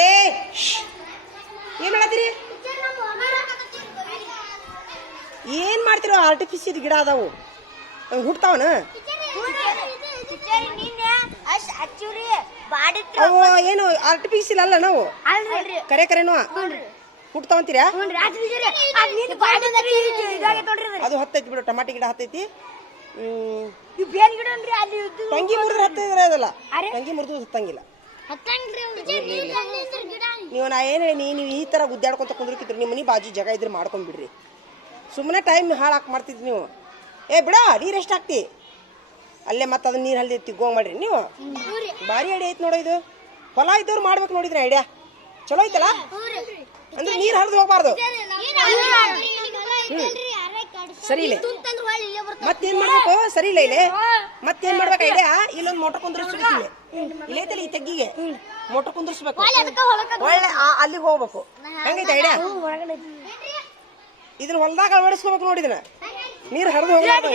ಏ ಏನ್ ಮಾಡತ್ತೀರಿ? ಏನ್ ಮಾಡ್ತಿರೋ? ಆರ್ಟಿಫಿಷಿಯಲ್ ಗಿಡ ಅದಾವು, ಹುಡ್ತಾವನ ಅವು. ಏನು ಆರ್ಟಿಫಿಷಿಯಲ್ ಅಲ್ಲ, ನಾವು ಕರೆ ಕರೆನು ಹುಡ್ತಾವಂತೀರಾ? ಅದು ಹತ್ತೈತಿ ಬಿಡು, ಟಮಾಟಿ ಗಿಡ ಹತ್ತೈತಿ. ತಂಗಿ ಮುರಿದ್ರೆ ಹತ್ತಿದ್ರೆ ಅದಲ್ಲ, ತಂಗಿ ಮುರಿದು ಹತ್ತಂಗಿಲ್ಲ. ನೀವು ನಾ ಏನು ಹೇಳಿ, ನೀವು ಈ ಥರ ಗುದ್ದಾಡ್ಕೊಂತ ಕುಂದ್ರಕಿದ್ರು ನಿಮ್ಮ ಮನೆ ಬಾಜು ಜಾಗ ಇದ್ರೆ ಮಾಡ್ಕೊಂಡ್ಬಿಡ್ರಿ. ಸುಮ್ಮನೆ ಟೈಮ್ ಹಾಳಾಕ್ ಮಾಡ್ತಿದ್ರಿ ನೀವು. ಏ ಬಿಡ, ನೀರು ಎಷ್ಟು ಹಾಕ್ತಿ ಅಲ್ಲೇ, ಮತ್ತೆ ಅದನ್ನ ನೀರು ಹಲ್ದಿ ತಿಗ್ಗೋಂಗ್ ಮಾಡ್ರಿ ನೀವು. ಭಾರಿ ಐಡಿಯಾ ಐತಿ ನೋಡೋ ಇದು. ಹೊಲ ಇದ್ದವ್ರು ಮಾಡ್ಬೇಕು ನೋಡಿದ್ರೆ ಐಡಿಯಾ ಚಲೋ ಐತಲ್ಲ. ಅಂದ್ರೆ ನೀರು ಹರಿದು ಹೋಗ್ಬಾರ್ದು. ಸರಿ ಇಲ್ಲ, ಮತ್ತೇನ್ ಮಾಡ್ಬೇಕು? ಸರಿ ಇಲ್ಲ ಇಲ್ಲಿ ಮತ್ತೇನ್ ಮಾಡ್ಬೇಕು ಐಡಿಯಾ? ಇಲ್ಲೊಂದು ಮೋಟರ್ ಕುಂದ್ರಿಸ್ಬೇಕು. ಇಲ್ಲೇ ತಲೆ ಈ ತೆಗ್ಗಿಗೆ ಮೋಟರ್ ಕುಂದ್ರಿಸ್ಬೇಕು, ಒಳ್ಳೆ ಅಲ್ಲಿಗೆ ಹೋಗ್ಬೇಕು. ಹೆಂಗೈತೆ ಐಡಿಯಾ? ಇದನ್ನ ಹೊಲದಾಗ ಅಳವಡಿಸ್ಕೋಬೇಕು ನೋಡಿದನ. ನೀರು ಹರಿದು ಹೋಗ್ಬೇಕು.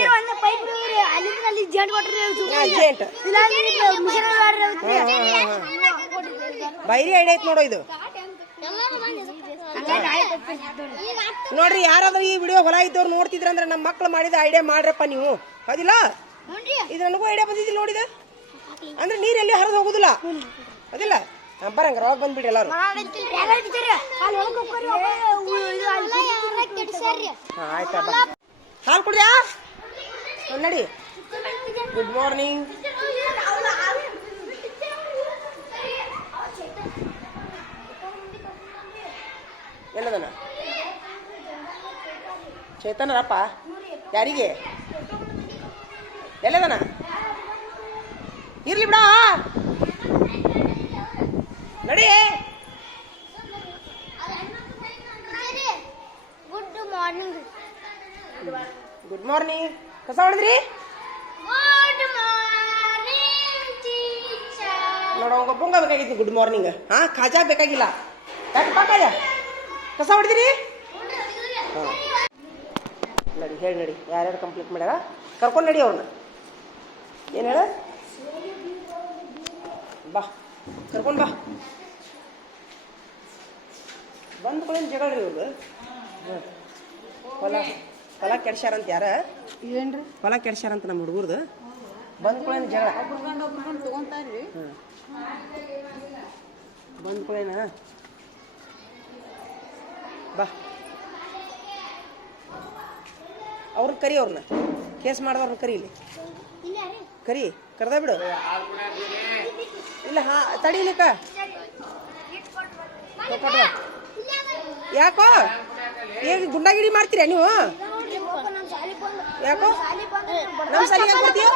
ಬೈರಿ ಐಡಿಯಾ ಐತ್ ನೋಡೋ ಇದು. ನೋಡ್ರಿ, ಯಾರಾದ್ರೂ ಈ ವಿಡಿಯೋ ಹೊಲ ಇದ್ದವ್ರು ನೋಡ್ತಿದ್ರಂದ್ರೆ ನಮ್ಮ ಮಕ್ಳು ಮಾಡಿದ ಐಡಿಯಾ ಮಾಡ್ರಪ್ಪ ನೀವು. ಹೌದಿಲ್ಲ? ಇದು ನನಗೂ ಐಡಿಯಾ ಬಂದಿದ್ದಿಲ್ಲ ನೋಡಿದ. ಅಂದ್ರೆ ನೀರ್ ಎಲ್ಲಿ ಹರಿದು ಹೋಗುದಿಲ್ಲ, ಅದಿಲ್ಲ. ಬರಂಗಾರ ಅವಾಗ ಬಂದ್ಬಿಡ್ರಿ ಎಲ್ಲಾರು. ಆಯ್ತಾ, ಹಾಲು ಕುಡ್ಯಾ ನಡಿ. Good morning. ಎಲ್ಲದನ ಚೇತನರಪ್ಪ? ಯಾರಿಗೆ? ಎಲ್ಲದನ? ಇರ್ಲಿ ಬಿಡ, ನಡಿ. Good morning. ಕಸ ಹೊಡೆದ್ರಿ? ನೋಡ, ಒಬ್ಬಂಗ ಬೇಕಾಗಿತ್ತು ಗುಡ್ ಮಾರ್ನಿಂಗ್. ಹಾ, ಖಾಜಾ ಬೇಕಾಗಿಲ್ಲ. ಯಾಕಪ್ಪ ಖಾಜಾ? ಕಸ ಹೊಡೆದಿರಿ? ಹಾಂ, ನಡಿ, ಹೇಳಿ ನಡಿ. ಯಾರ್ಯಾರು ಕಂಪ್ಲೀಟ್ ಮಾಡ್ಯಾರ ಕರ್ಕೊಂಡು ನಡಿ ಅವ್ರನ್ನ. ಏನು ಹೇಳ? ಬಾ, ಕರ್ಕೊಂಡು ಬಾ. ಬಂದ್ಕೊಳ್ಳೇನು ಜಗಳ ರೀ ಇವ್ರದ್ದು. ಹೊಲ ಕೆಡ್ಸ್ಯಾರಂತ. ಯಾರ ಏನ್ರಿ ಹೊಲ ಕೆಡ್ಸ್ಯಾರಂತ ನಮ್ಮ ಹುಡುಗರ್ದು. ಬಂದ್ಕೊಳ್ಳೇನು ಜಗಳ? ಬಂದ್ಕೊಳ್ಳೇನ? ಬಾ, ಅವ್ರನ್ನ ಕರಿ. ಅವ್ರನ್ನ ಕೇಸ್ ಮಾಡಿದವ್ರನ್ನ ಕರಿ. ಇಲ್ಲಿ ಕರಿ, ಕರ್ದ ಬಿಡು. ಇಲ್ಲ, ಹಾ ತಡೀಲಿಕ್ಕ. ಯಾಕೋ ಈಗ ಗುಂಡಾಗಿರಿ ಮಾಡ್ತೀರಾ ನೀವು? ಯಾಕೋ ನಮ್ಮ ಸಾಲಿ ಯಾಕೆ ಬರ್ತೀಯ?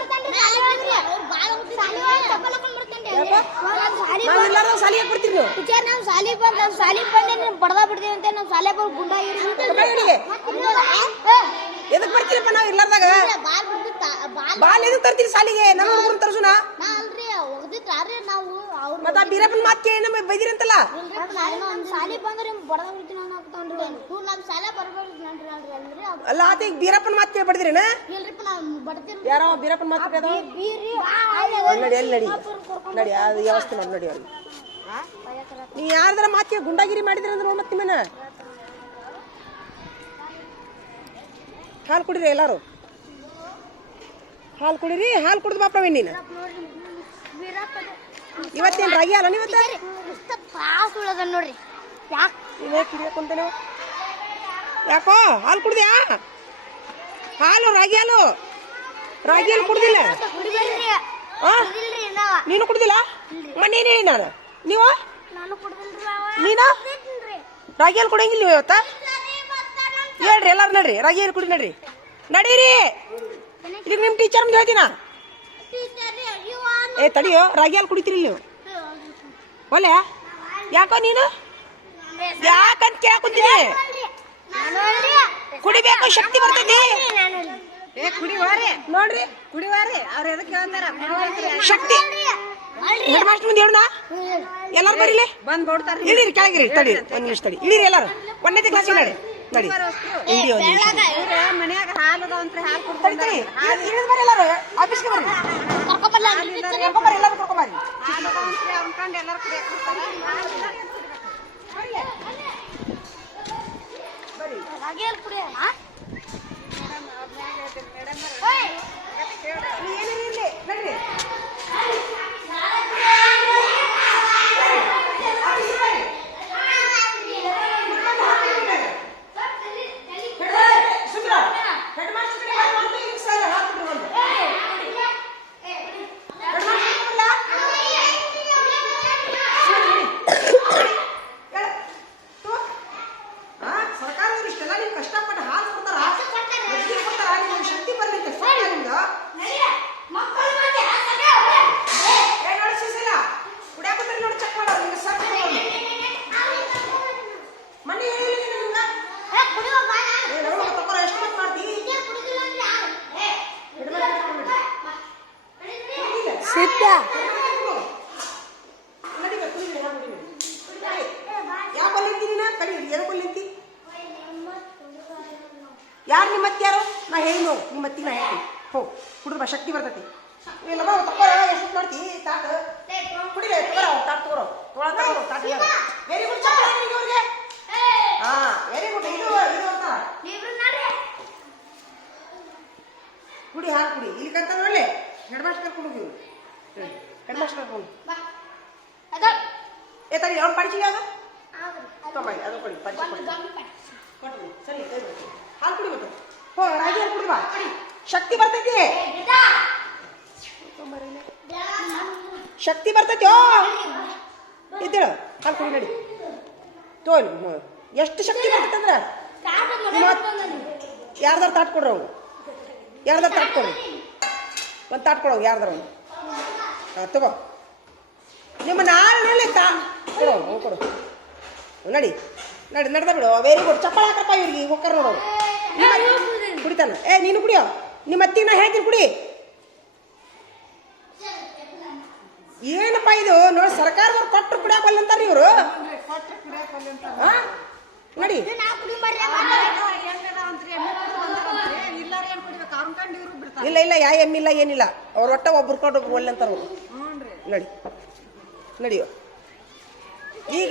ನಾವೆಲ್ಲರೂ ಸಾಲಿ ಯಾಕೆ ಬರ್ತೀರಿ ನೀವು? ಎದಕ್ ಬರ್ತೀರಪ್ಪ? ನಾವು ಇಲ್ಲಾರ್ದಾಗ ಬಾಲ್ ಎದಕ್ ತರ್ತೀರಿ ಸಾಲಿಗೆ? ನಮ್ಮ ಹುಡುಗರು ತರ್ಸುನ. ಮತ್ತ ಬೀರಪ್ಪನ ಮಾತು ಕೇಳಿ ನಮಗೆ ಬೈದಿರಂತಲ್ಲ. ಅಲ್ಲ, ಆತ ಈಗ ಬೀರಪ್ಪನ ಮಾತು ಕೇಳಿ ಬಡ್ದಿರೇನ? ಯಾರೋ ಬೀರಪ್ಪನ ಮಾತು ಕೇಳ ನಡಿ. ಎಲ್ಲಿ ನಡಿ ನಡಿ, ಅದು ವ್ಯವಸ್ಥೆ ನೋಡಿ ನಡಿ. ಅವ್ರಿಗೆ ನೀವು ಯಾರ್ದಾರ ಮಾತಿಗೆ ಗುಂಡಾಗಿರಿ ಮಾಡಿದ್ರಿ ಅಂದ್ರೆ ನೋಡಿ. ಮತ್ತೆ ನಿಮ್ಮನ್ನ ಹಾಲು ಕುಡಿರಿ, ಎಲ್ಲಾರು ಹಾಲು ಕುಡಿರಿ. ಹಾಲು ಕುಡ್ದು ಬಾಪ್ರವೇ ನೀನು. ಇವತ್ತೇನು ರಾಗಿ ಅಲ್ಲ ನೀವತ್ತ? ನೋಡ್ರಿ ಯಾಕೋ ಹಾಲು ಕುಡ್ದ್ಯಾ? ಹಾಲು ರಾಗಿ ಹಾಲು ಕುಡ್ದಿಲ್ಲ? ನೀನು ಕುಡ್ದಿಲ್ಲ? ಮನೇನು ಹೇಳಿ ನಾನು. ನೀವು ನೀನು ರಾಗಿ ಹಾಲು ಕುಡಿಯಂಗಿಲ್ಲ ನೀವು ಇವತ್ತ? ಹೇಳ್ರಿ ಎಲ್ಲಾರು ನಡ್ರಿ, ರಾಗಿ ಹಾಲು ಕುಡಿ ನಡ್ರಿ. ನಡೀರಿ. ಈಗ ನಿಮ್ಮ ಟೀಚರ್ ಮುಂದೆ ಹೇಳ್ತೀನ. ಏ ತಡಿಯೋ, ರಾಗಿ ಹಾಲು ಕುಡಿತೀರಿ ನೀವು? ಒಲೆ ಯಾಕೋ ನೀನು ಯಾಕಂತ ಕೇಳಕುಂತೀನಿ. ಕುಡಿಬೇಕು, ಶಕ್ತಿ ಬರ್ತೈತಿ. ನೋಡ್ರಿ ಕುಡಿವಾರಿ ಅವ್ರ ಎದಕ್ಕೆ ಹೇಳ್ತಾರ ಶಕ್ತಿ. ಹೆಡ್ ಮಾಸ್ಟರ್ ಮುಂದೆ ಹೇಳೋಣ. ಎಲ್ಲಾರು ಬರೀಲಿ, ಬಂದ್ ಕೊಡ್ತಾರ. ಇಳಿರಿ ಕೆಳಗಿರಿ, ತಡಿ ಒಂದ್ ನಿಮಿಷ ತಡಿ. ಇಳಿರಿ ಎಲ್ಲಾರು. ಒಂದನೇ ಕ್ಲಾಸಿಗೆ ನಡಿ ನಡಿ. ಇಳಿ ಒಂದ್ ನಿಮಿಷ. ಮನ್ಯಾಗ ಹಾಲು ಹಾಲು ಕೊಡ್ತಾರೆ. ಎಲ್ಲಾರು ಆಫೀಸ್ಗೆ ಬರ್ರಿ. ಕರ್ಕೊಂಬರ್ರಿ, ಎಲ್ಲಾರು ಕರ್ಕೊಂಬರ್ರಿ. ಹಾಲು ಅನ್ಕೊಂಡು ಎಲ್ಲಾರು ಕುಡಿಯಕ್ಕೆ ರಾಗಿ ಹಾಲು ಕುಡಿಯ ಏನಿರಲಿ ನಡ್ರಿ ಸಿದ್ಧ ಯಾರು ನಿಮ್ಮ ಅತ್ತಿ ಯಾರು ನಾ ಹೇಳಿ ನೋಡು ನಿಮ್ಮ ಅತ್ತಿ ನಾ ಹೇಳ್ತೀನಿ ಹೋಗಿ ಕುಡಿದ್ರೆ ಬಾ ಶಕ್ತಿ ಬರ್ತೈತಿ ಇಲ್ಲಮ್ಮ ಎಷ್ಟು ಮಾಡ್ತಿ ತಾಟ ಕುಡಿಲೆ ತಗೋರ ತಾಟ್ ತಗೋರೋ ತಗೊಳ ತಾಟ್ ವೆರಿ ಗುಡ್ ಅವ್ರಿಗೆ ಹಾ ವೆರಿ ಗುಡ್ ಇದು ಅಂತ ಕುಡಿ ಹಾಲು ಕುಡಿ ಇಲ್ಲಿ ಕಂತ ನೋಡ್ಲಿ ಹೆಡ್ ಮಾಸ್ಟರ್ ಕರ್ಕೊಂಡು ಹೋಗಿ ಹೆಡ್ ಮಾಸ್ಟರ್ ಕರ್ಕೊಂಡು ಏ ತಡಿ ಅವ್ನು ಪಡಿಸಿಲ್ಲ ಅದು ತೊಂಬೈ ಅದು ಕೊಡಿ ಪಡಿಸಿ ಕೊಟ್ರಿ ಸರಿ ಹಾಲು ಕುಡಿ ಮತ್ತೆ ಹೋ ರಾಗಿ ಹಾಲು ಕುಡಿ ಬಾ ಶಕ್ತಿ ಬರ್ತೈತಿ ಶಕ್ತಿ ಬರ್ತೈತಿ ಓ ಇದ್ದೇಳು ಹಾಲು ಕುಡಿ ನಡಿ ತೋಲ್ ಎಷ್ಟು ಶಕ್ತಿ ಬರ್ತೈತೆ ಅಂದ್ರೆ ಯಾರ್ದಾರು ತಾಟ್ ಕೊಡ್ರಿ ಅವ್ನು ಯಾರ್ದಾರು ತಾಟ್ ಕೊಡ್ರಿ ಒಂದು ತಾಟ್ ಕೊಡೋ ಯಾರ್ದಾರ ಅವ್ನು ಹಾಂ ತಗೋ ನಿಮ್ಮ ನಾಳೆ ಕೊಡೋ ಹ್ಞೂ ಕೊಡು ನಡಿ ನಡಿ ನಡ್ದ ಬಿಡು ವೆರಿ ಗುಡ್ ಚಪ್ಪಳ ಹಾಕಪ್ಪ ಇವ್ರಿಗೆ ಹೋಗ್ತಾರ ನೋಡು ಕುಡಿತಾನ ಏ ನೀನು ಕುಡಿಯೋ ನಿಮ್ಮ ಅತ್ತಿಗೆ ನಾ ಹೇಳ್ತೀನಿ ಕುಡಿ ಏನಪ್ಪ ಇದು ನೋಡಿ ಸರ್ಕಾರದವ್ರು ಕೊಟ್ಟರು ಕುಡಿಯಾಕಲ್ಲ ಅಂತಾರ ಇವರು ನಡಿ ಇಲ್ಲ ಇಲ್ಲ ಯಾ ಎಮ್ಮಿಲ್ಲ ಏನಿಲ್ಲ ಅವ್ರ ಒಟ್ಟ ಒಬ್ರು ಕೊಟ್ಟು ಒಳ್ಳೆ ಅಂತಾರ ಅವರು ನಡಿ ನಡಿಯೋ ಈಗ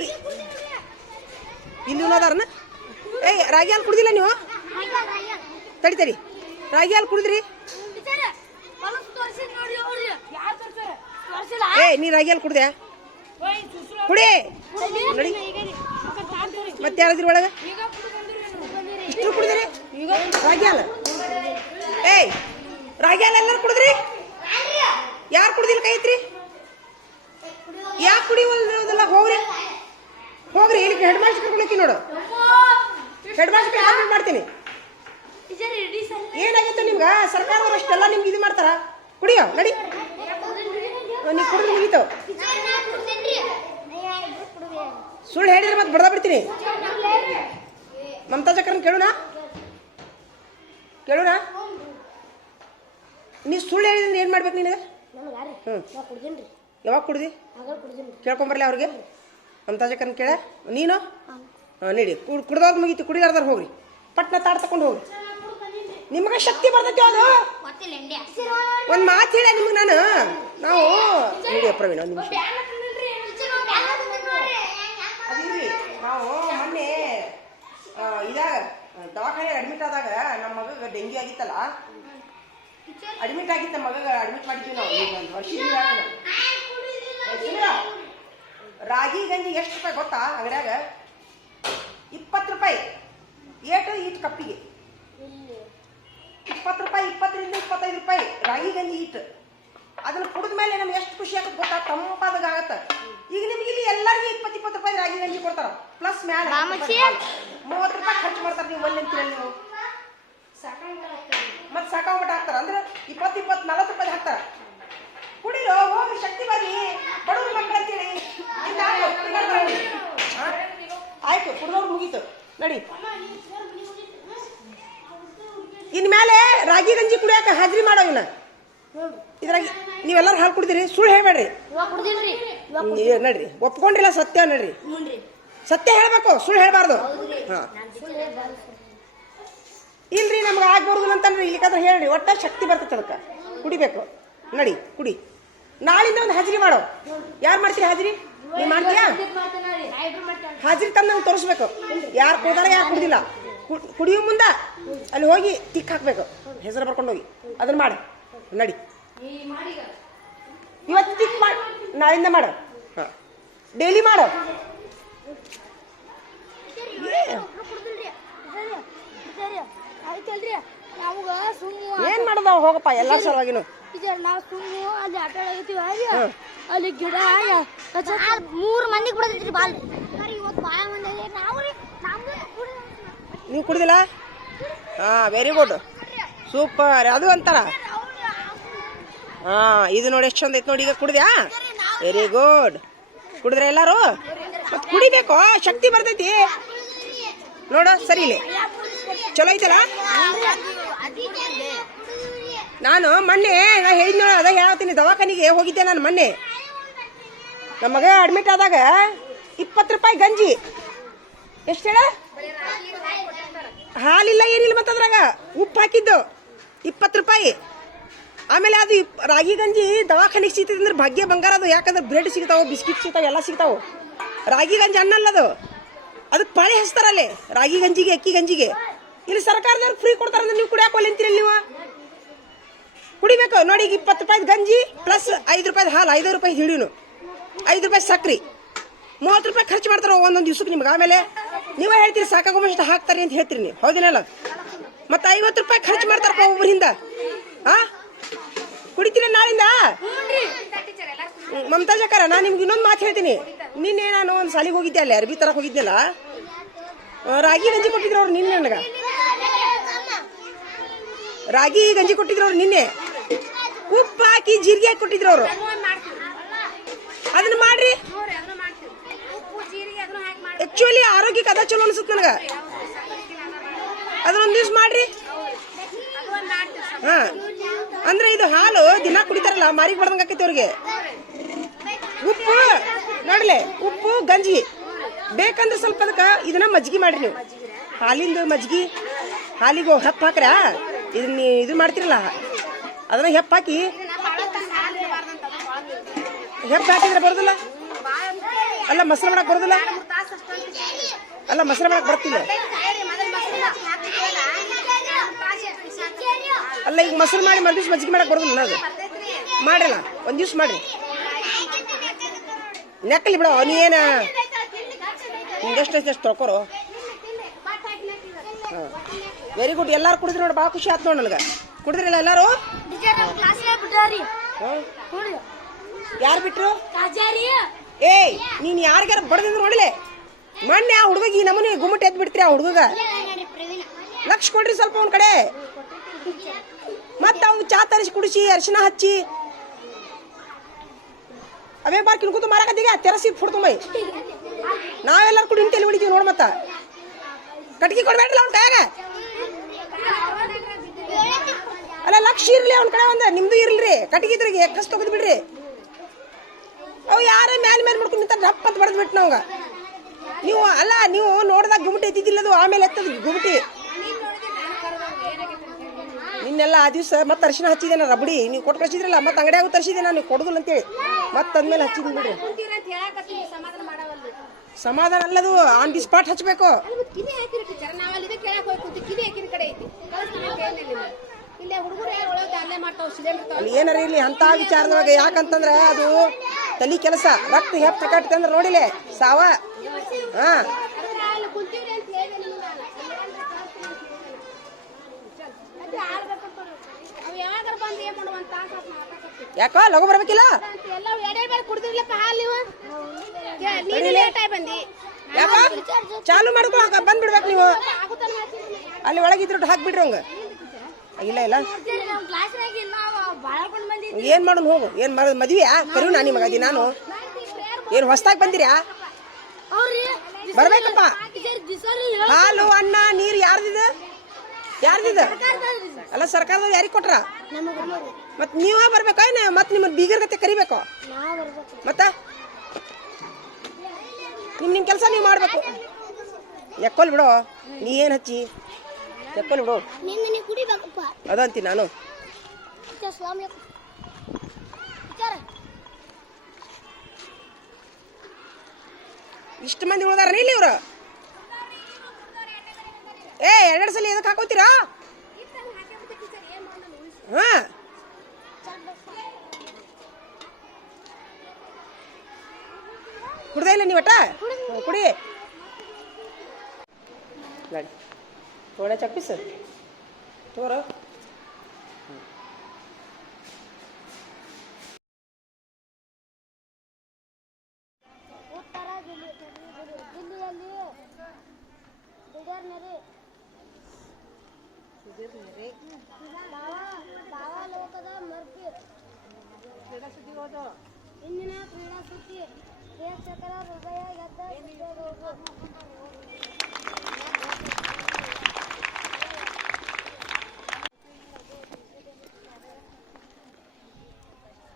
ಇಲ್ಲಿ ಅದಾರನ ಏಯ್ ರಾಗಿ ಹಾಲು ಕುಡ್ದಿಲ್ಲ ನೀವು ತಡಿ ತಡಿ ರಾಗಿ ಹಾಲು ಕುಡಿದ್ರಿ ಏ ನೀ ರಾಗಿ ಹಾಲು ಕುಡ್ದ್ಯಾ ಕುಡಿ ನಡಿ ಮತ್ತೆ ಯಾರದ್ರಿ ಒಳಗೆ ಇಷ್ಟು ಕುಡಿದ್ರಿ ರಾಗಿ ಹಾಲು ಏಯ್ ರಾಗಿ ಹಾಲು ಎಲ್ಲರೂ ಕುಡಿದ್ರಿ ಯಾರು ಕುಡ್ದಿಲ್ಲ ಕೈ ಐತ್ರಿ ಯಾಕೆ ಕುಡಿಯೋದಲ್ಲ ಹೋಗ್ರಿ ಹೋಗ್ರಿ ಇಲ್ಲಿ ಹೆಡ್ ಮಾಸ್ಟರ್ ಕರ್ಕೊಂಡೋಗಿ ನೋಡು ಹೆಡ್ ಮಾಸ್ಟರ್ ಕಾಮೆಂಟ್ ಮಾಡ್ತೀನಿ ಏನಾಗಿತ್ತು ನಿಮ್ಗೆ ಸರ್ಕಾರದವ್ರು ಅಷ್ಟೆಲ್ಲ ನಿಮ್ಗೆ ಇದು ಮಾಡ್ತಾರ ಕುಡಿಯೋ ನಡಿ ನೀವು ಕುಡಿದ್ರೆ ಮುಗೀತು ಸುಳ್ಳು ಹೇಳಿದ್ರೆ ಮತ್ತೆ ಬಡ್ದ ಬಿಡ್ತೀನಿ ಮಮತಾ ಚಕ್ರನ್ ಕೇಳೋಣ ಕೇಳೋಣ ನೀ ಸುಳ್ಳು ಹೇಳಿದ್ರೆ ಏನು ಮಾಡ್ಬೇಕು ನಿನಗೆ ಯಾವಾಗ ಕುಡ್ದಿ ಕೇಳ್ಕೊಂಬರ್ಲಿ ಅವ್ರಿಗೆ ಮಮತಾ ಚಕ್ರನ್ ಕೇಳ ನೀನು ಹಾಂ ನಡಿ ಕುಡ್ದವ್ರು ಮುಗೀತು ಕುಡಿದಾರ್ದಾರ ಹೋಗ್ರಿ ಪಟ್ನ ತಾಡ್ ತಕೊಂಡು ಹೋಗ್ರಿ ನಿಮಗೆ ಶಕ್ತಿ ಬರ್ತೈತಿ ಅದು ಒಂದು ಮಾತು ಹೇಳ ನಿಮ್ಗೆ ನಾವು ನೋಡಿ ಪ್ರವೀಣ್ ಒಂದು ನಿಮಿಷ ಅದಿಲ್ರಿ ನಾವು ಮೊನ್ನೆ ಇದಾಗ ದವಾಖಾನೆ ಅಡ್ಮಿಟ್ ಆದಾಗ ನಮ್ಮ ಮಗಗೆ ಡೆಂಗ್ಯೂ ಆಗಿತ್ತಲ್ಲ ಅಡ್ಮಿಟ್ ಆಗಿತ್ತು ನಮ್ಮ ಮಗಗೆ ಅಡ್ಮಿಟ್ ಮಾಡಿದ್ವಿ ನಾವು ಈಗ ಒಂದು ವರ್ಷ ರಾಗಿ ಗಂಜಿ ಎಷ್ಟು ರೂಪಾಯಿ ಗೊತ್ತಾ ಅಂಗಡ್ಯಾಗ 20 ರೂಪಾಯಿ ಈಟ್ ಕಪ್ಪಿಗೆ 20 ರೂಪಾಯಿ 20ರಿಂದ 25 ರೂಪಾಯಿ ರಾಗಿ ಗಂಜಿ ಈಟ್ ಅದನ್ನ ಕುಡಿದ ಮೇಲೆ ನಮ್ಗೆ ಎಷ್ಟು ಖುಷಿ ಆಗುತ್ತೆ ಗೊತ್ತಾ ತಂಪಾದಾಗ ಆಗತ್ತೆ ಈಗ ನಿಮ್ಗೆ ಇಲ್ಲಿ ಎಲ್ಲರಿಗೂ 20 ರೂಪಾಯಿ ರಾಗಿ ಗಂಜಿ ಕೊಡ್ತಾರ ಪ್ಲಸ್ ಮ್ಯಾಲ 30 ರೂಪಾಯಿ ಖರ್ಚು ಮಾಡ್ತಾರೆ ನೀವು ಒಳ್ಳೆ ಅಂತೀರಲ್ಲ ನೀವು ಮತ್ತೆ ಸಾಕಾಗ್ಬಿಟ್ಟು ಹಾಕ್ತಾರ ಅಂದ್ರೆ 20-40 ರೂಪಾಯಿ ಹಾಕ್ತಾರ ಕುಡಿರೋ ಹೋಗಿ ಶಕ್ತಿ ಬರ್ಲಿ ಬಡವ್ರ ಮಕ್ಕಳು ಅಂತೇಳಿ ಆಯ್ತು ಕುಡಿದವ್ರು ಮುಗೀತು ನಡಿ ಇನ್ಮೇಲೆ ರಾಗಿ ಗಂಜಿ ಕುಡಿಯಾಕ ಹಾಜರಿ ಮಾಡೋ ಇನ್ನ ಇದ್ರಾಗ ನೀವೆಲ್ಲರೂ ಹಾಲು ಕುಡಿದಿರಿ ಸುಳ್ಳು ಹೇಳ್ಬೇಡ್ರಿ ನಡ್ರಿ ಒಪ್ಕೊಂಡ್ರಿಲ್ಲ ಸತ್ಯ ನಡ್ರಿ ಸತ್ಯ ಹೇಳ್ಬೇಕು ಸುಳ್ಳು ಹೇಳ್ಬಾರ್ದು ಹಾಂ ಇಲ್ರಿ ನಮ್ಗೆ ಆಗ್ಬಾರ್ದು ಅಂತಂದ್ರೆ ಇಲ್ಲಿಕಾದ್ರೆ ಹೇಳ್ರಿ ಒಟ್ಟ ಶಕ್ತಿ ಬರ್ತೈತೆ ಅದಕ್ಕೆ ಕುಡಿಬೇಕು ನಡಿ ಕುಡಿ ನಾಳಿಂದ ಒಂದು ಹಾಜರಿ ಮಾಡೋ ಯಾರು ಮಾಡ್ತೀರಿ ಹಾಜರಿ ನೀವು ಮಾಡ್ತೀಯಾ ಹಾಜರಿ ತಂದು ನಂಗೆ ತೋರಿಸ್ಬೇಕು ಯಾರು ಕುಡ್ದಾರ ಯಾರು ಕುಡ್ದಿಲ್ಲ ಕುಡಿಯೋ ಮುಂದ ಅಲ್ಲಿ ಹೋಗಿ ಟಿಕ್ ಹಾಕ್ಬೇಕು, ಹೆಸರು ಬರ್ಕೊಂಡು ಹೋಗಿ ಅದನ್ನ ಮಾಡು. ನಡಿ ಇವತ್ತು ಟಿಕ್ ಮಾಡು, ನಾಳಿಂದ ಮಾಡು. ಹಾಂ, ಡೈಲಿ ಮಾಡು. ಏನ್ ಮಾಡೋದು ಹೋಗಪ್ಪ ಎಲ್ಲಾರ ಸಲುವಾಗಿನು. ನಾವು ಸುಮ್ಮನೆ ಅಲ್ಲಿ ಆಟ ಆಡತ್ತೀವಿ, ಅಲ್ಲಿ ಗಿಡ 3 ಮಂದಿಗೆ ಬಿಡತೈತ್ರಿ ಬಾಲ್. ಇವತ್ತು ಬಾಳ ಮಂದಿ ನಾವು ನೀವು ಕುಡ್ದಿಲ್ಲ? ಹಾಂ, ವೆರಿ ಗುಡ್, ಸೂಪರ್. ಅದು ಅಂತಾರ. ಹಾಂ, ಇದು ನೋಡಿ ಎಷ್ಟು ಚಂದ ಐತೆ ನೋಡಿ. ಈಗ ಕುಡ್ದ್ಯಾ? Very good. ಕುಡಿದ್ರೆ ಎಲ್ಲಾರು ಮತ್ತೆ ಕುಡಿಬೇಕು, ಶಕ್ತಿ ಬರ್ತೈತಿ ನೋಡು. ಸರಿ ಇಲ್ಲಿ ಚಲೋ ಐತಲ್ಲ. ನಾನು ಮೊನ್ನೆ ಹೇಳಿದ್ನೋ ಅದ ಹೇಳ್ತೀನಿ, ದವಾಖಾನಿಗೆ ಹೋಗಿದ್ದೆ ನಾನು ಮೊನ್ನೆ. ನಮ್ಮ ಮಗ ಅಡ್ಮಿಟ್ ಆದಾಗ 20 ರೂಪಾಯಿ ಗಂಜಿ. ಎಷ್ಟು ಹೇಳ? ಹಾಲಿಲ್ಲ ಏನಿಲ್ಲ, ಮತ್ತು ಅದ್ರಾಗ ಉಪ್ಪು ಹಾಕಿದ್ದು 20 ರೂಪಾಯಿ. ಆಮೇಲೆ ಅದು ರಾಗಿ ಗಂಜಿ ದವಾಖಾನಿಗೆ ಸಿಗ್ತದೆ ಅಂದ್ರೆ ಭಾಗ್ಯ ಬಂಗಾರ ಅದು. ಯಾಕಂದ್ರೆ ಬ್ರೆಡ್ ಸಿಗ್ತಾವೆ, ಬಿಸ್ಕಿಟ್ ಸಿಗ್ತಾವೆ, ಎಲ್ಲ ಸಿಗ್ತಾವೆ. ರಾಗಿ ಗಂಜಿ ಅನ್ನಲ್ಲದು, ಅದಕ್ಕೆ ಪಾಳಿ ಹಚ್ತಾರಲ್ಲಿ ರಾಗಿ ಗಂಜಿಗೆ, ಅಕ್ಕಿ ಗಂಜಿಗೆ. ಇಲ್ಲಿ ಸರ್ಕಾರದವ್ರು ಫ್ರೀ ಕೊಡ್ತಾರಂದ್ರೆ ನೀವು ಕುಡಿಯಾಕ ಒಲ್ಲೆಂತೀರಿ? ನೀವು ಕುಡಿಬೇಕು ನೋಡಿ. ಈಗ 20 ರೂಪಾಯಿ ಗಂಜಿ ಪ್ಲಸ್ 5 ರೂಪಾಯಿ ಹಾಲು, 5 ರೂಪಾಯಿ ಹಿಡಿನು, 5 ರೂಪಾಯಿ ಸಕ್ರಿ, 30 ರೂಪಾಯಿ ಖರ್ಚು ಮಾಡ್ತಾರ ಒಂದೊಂದು ದಿವ್ಸಕ್ಕೆ ನಿಮ್ಗೆ. ಆಮೇಲೆ ನೀವೇ ಹೇಳ್ತೀರಿ ಸಾಕಾಗೋಷ್ಟು ಹಾಕ್ತಾರೆ ಅಂತ ಹೇಳ್ತೀರಿ ನೀವು, ಹೌದಿನಲ್ಲ? ಮತ್ತೆ 50 ರೂಪಾಯಿ ಖರ್ಚು ಮಾಡ್ತಾರಪ್ಪ ಒಬ್ಬರಿಂದ. ಹಾ, ಕುಡಿತೀರ ನಾಳಿಂದ? ಮಮತಾ ಜಕಾರ, ನಾನು ನಿಮ್ಗೆ ಇನ್ನೊಂದು ಮಾತು ಹೇಳ್ತೀನಿ. ನಿನ್ನೆ ನಾನು ಒಂದು ಸಾಲಿಗೆ ಹೋಗಿದ್ದೆ, ಅಲ್ಲಿ ಅರ್ಬಿ ತರಕ್ಕೆ ಹೋಗಿದ್ನಲ್ಲ, ರಾಗಿ ಗಂಜಿ ಕೊಟ್ಟಿದ್ರು ಅವ್ರು ನಿನ್ನೆ. ನನಗೆ ರಾಗಿ ಗಂಜಿ ಕೊಟ್ಟಿದ್ರು ಅವ್ರು ನಿನ್ನೆ. ಉಪ್ಪು ಹಾಕಿ ಜೀರಿಗೆ ಹಾಕಿ ಕೊಟ್ಟಿದ್ರು ಅವರು. ಅದನ್ನ ಮಾಡ್ರಿ. ಆಕ್ಚುಲಿ ಆರೋಗ್ಯಕ್ಕೆ ಅದ ಚಲೋ ಅನ್ಸುತ್ತೆ ನನಗೆ. ಅದನ್ನೊಂದು ದಿವ್ಸ ಮಾಡ್ರಿ. ಹಾ, ಅಂದ್ರೆ ಇದು ಹಾಲು ದಿನ ಕುಡಿತಾರಲ್ಲ, ಮಾರಿಗೆ ಬಡ್ದಂಗ ಆಕೈತಿ ಅವ್ರಿಗೆ. ಉಪ್ಪು ನೋಡ್ಲೆ, ಉಪ್ಪು ಗಂಜಿ ಬೇಕಂದ್ರೆ ಸ್ವಲ್ಪ ಅದಕ್ಕೆ ಇದನ್ನ ಮಜ್ಜಿಗೆ ಮಾಡ್ರಿ ನೀವು. ಹಾಲಿಂದ ಮಜ್ಜಿಗೆ, ಹಾಲಿಗೆ ಹೆಪ್ಪ ಹಾಕ್ರ. ಇದನ್ನ ಇದು ಮಾಡ್ತಿರಲ್ಲ, ಅದನ್ನ ಹೆಪ್ಪ ಹಾಕಿ, ಹೆಪ್ಪ ಹಾಕಿದ್ರೆ ಬರೋದಿಲ್ಲ. ಅಲ್ಲ ಮೊಸರು ಮಾಡಕ್ ಬರೋದಿಲ್ಲ. ಅಲ್ಲ ಮೊಸರು ಮಾಡಕ್ ಬರ್ತಿಲ್ಲ. ಅಲ್ಲ ಈಗ ಮೊಸರು ಮಾಡಿ ಮರು ದಿವ್ಸ ಮಜ್ಜಿಗೆ ಮಾಡಕ್ ಬರೋದಿಲ್ಲ. ಅದು ಮಾಡಿರಲ್ಲ, ಒಂದು ದಿವ್ಸ ಮಾಡ್ರಿ. ನೆಕ್ಕಲಿ ಬಿಡೋ, ನೀವೇನ ಹಿಂಗೆಷ್ಟು ತೊಳ್ಕೊರು. ಹಾಂ, ವೆರಿ ಗುಡ್. ಎಲ್ಲಾರು ಕುಡಿದ್ರು ನೋಡಿ, ಭಾಳ ಖುಷಿ ಆಯ್ತು ನೋಡಿ ನನಗೆ. ಕುಡಿದ್ರಲ್ಲ ಎಲ್ಲಾರು? ಯಾರು ಬಿಟ್ರು? ಏಯ್, ನೀನ್ ಯಾರಿಗಾರ ಬಡದಿಂದ ನೋಡಿಲೆ. ಮೊನ್ನೆ ಆ ಹುಡುಗ ಈ ನಮ್ಮನೆ ಗುಮ್ಮಟ್ ಎದ್ದು ಬಿಡ್ತೀರಿ. ಆ ಹುಡುಗ ಲಕ್ಷ ಕೊಡ್ರಿ ಸ್ವಲ್ಪ ಒಂದ್ ಕಡೆ. ಮತ್ತೆ ಅವ್ನು ಚಾ ತರಿಸಿ ಕುಡಿಸಿ, ಅರಿಶಿನ ಹಚ್ಚಿ, ಅವೇ ಬಾರ್ ಕಿನ್ಕೂತು ಮಾರಾಕತ್ತೀಗ ತೆರಸಿ ಫುಡ್ತುಂಬೈ. ನಾವೆಲ್ಲರೂ ಕುಡಿ ತಲೆ ಹೊಡಿತೀವಿ ನೋಡ್. ಮತ್ತ ಕಟ್ಗಿ ಕೊಡ್ಬೇಡ್ರಲ್ಲ ಅವ್ನ ಕೈಯಾಗ. ಅಲ್ಲ ಲಕ್ಷ ಇರ್ಲಿ ಅವ್ನ ಕಡೆ, ಒಂದ ನಿಮ್ದು ಇರ್ಲ್ರಿ. ಕಟ್ಗಿದ್ರಿಗೆ ಕಸ್ ತಗದ್ ಬಿಡ್ರಿ. ಅವು ಯಾರ ಮ್ಯಾಲ ಮಾಡ್ಕೊಂಡು ನಿಂತ ರಪ್ಪ ಅಂತ ಬಡದ್ ಬಿಟ್ಟು ನಾವ್ಗ. ನೀವು ಅಲ್ಲ, ನೀವು ನೋಡ್ದಾಗ ಗುಮ್ಮಟಿ ಎತ್ತಿದ್ದಿಲ್ಲದು, ಆಮೇಲೆ ಎತ್ತದ ಗುಮ್ಮಟಿ. ನಿನ್ನೆಲ್ಲ ಆ ದಿವಸ ಮತ್ತೆ ಅರಿಶಿನ ಹಚ್ಚಿದೇನ ರಬಡಿ ನೀವು ಕೊಟ್ಟು ಕಳಿಸಿದ್ರಲ್ಲ, ಮತ್ತೆ ಅಂಗಡಿಯಾಗ ತರಿಸಿದೆ ನಾನು, ನೀವು ಕೊಡುದಿಲ್ಲ ಅಂತೇಳಿ ಮತ್ತೆ ಅಂದ್ಮೇಲೆ ಹಚ್ಚಿದ್ದೀನಿ ಬಿಡ್ರಿ. ಸಮಾಧಾನ ಅಲ್ಲದು, ಆನ್ ದಿ ಸ್ಪಾಟ್ ಹಚ್ಚಬೇಕು. ಅಲ್ಲಿ ಏನಾರ ಇಲ್ಲಿ ಅಂತ ವಿಚಾರದೊಳಗೆ. ಯಾಕಂತಂದ್ರೆ ಅದು ತಲಿ ಕೆಲಸ. ರಕ್ತ ಹೆಪ್ಪ ಕಟ್ಟಂದ್ರೆ ನೋಡಿಲೆ ಸಾವ. ಹಾ, ಯಾಕೋ ಲಗು ಬರ್ಬೇಕಿಲ್ಲ? ಯಾಕೋ ಚಾಲು ಮಾಡ್ಕೊ ಬಂದ್ಬಿಡ್ಬೇಕು ನೀವು. ಅಲ್ಲಿ ಒಳಗಿದ್ರು ಹಾಕ್ಬಿಡ್ರಿ ಹಂಗ. ಇಲ್ಲ ಇಲ್ಲ, ಏನ್ ಮಾಡೋಣ ಹೋಗು. ಏನ್ ಮಾಡೋದು ಮದ್ವೆಯಾ? ಕರಿವು ನಾ ನಿಮಗ ನಾನು. ಏನ್ ಹೊಸ್ದಾಗಿ ಬಂದಿರ್ಯಾ? ಬರ್ಬೇಕಪ್ಪ. ಹಾಲು ಅನ್ನ ನೀರು ಯಾರ್ದಿದ? ಅಲ್ಲ ಸರ್ಕಾರದವ್ರು ಯಾರಿಗೆ ಕೊಟ್ರ? ಮತ್ ನೀವೇ ಬರ್ಬೇಕ? ಮತ್ ನಿಮ್ಮ ಬೀಗರ್ ಗತೆ ಕರಿಬೇಕು. ಮತ್ತ ನಿಮ್ ಕೆಲಸ ನೀವು ಮಾಡ್ಬೇಕು. ಎಕ್ಕೋಲ್ ಬಿಡೋ, ನೀ ಏನ್ ಹಚ್ಚಿ ಎಕ್ಕೋಲ್ ಬಿಡು. ಅದಂತೀನಿ ನಾನು. ಇಷ್ಟು ಮಂದಿ ಉಳ್ದಾರ ಇಲ್ಲಿ ಇವ್ರು. ಏ ಎರಡೆರಡು ಸಲ ಎದಕ್ಕೆ ಹಾಕೋತೀರಾ? ಹಾ ಕುಡ್ದೇ ಇಲ್ಲ ನೀವಟ ಕುಡಿ ಗಾಡಿ थोड़ा चप्पीस थोड़ा ಉತ್ತರ ದಿಲ್ಲಿಯಲ್ಲಿ ಭಾವಲೋಕದ ಮರ್ಪಿ ಇಂದಿನ ಕ್ರೀಡಾ ಸುದ್ದಿ ಪ್ರೇಕ್ಷಕರ ಹೃದಯ ಗೆದ್ದ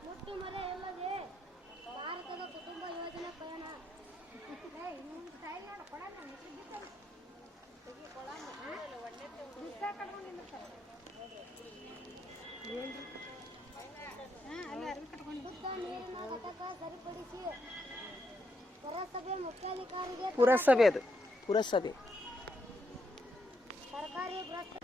ಮುಟ್ಟು ಮರೆ ಇಲ್ಲದೆ ಭಾರತದ ಕುಟುಂಬ ಯೋಜನೆ ಪಯಣ ಶುದ್ಧ ನೀರಿನ ಘಟಕ ಸರಿಪಡಿಸಿ ಪುರಸಭೆ ಮುಖ್ಯಾಧಿಕಾರಿಗೆ ಪುರಸಭೆ ಅದು ಪುರಸಭೆ ಸರ್ಕಾರಿ ಭ್ರಷ್ಟ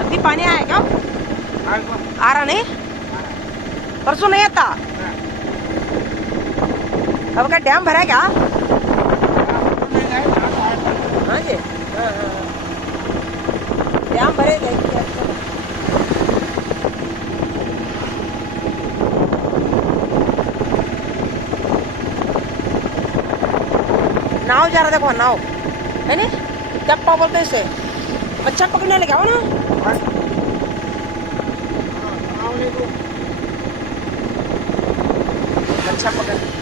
अभी पानी आया क्या? आ रहा नहीं? परसों नहीं आता? अब का डैम भरा क्या? हाँ जी डैम भरे नाव जा रहा देखो नाव है नहीं क्या बोलते हैं इसे मच्छर पकड़ने लगे आओ ना मच्छर पकड़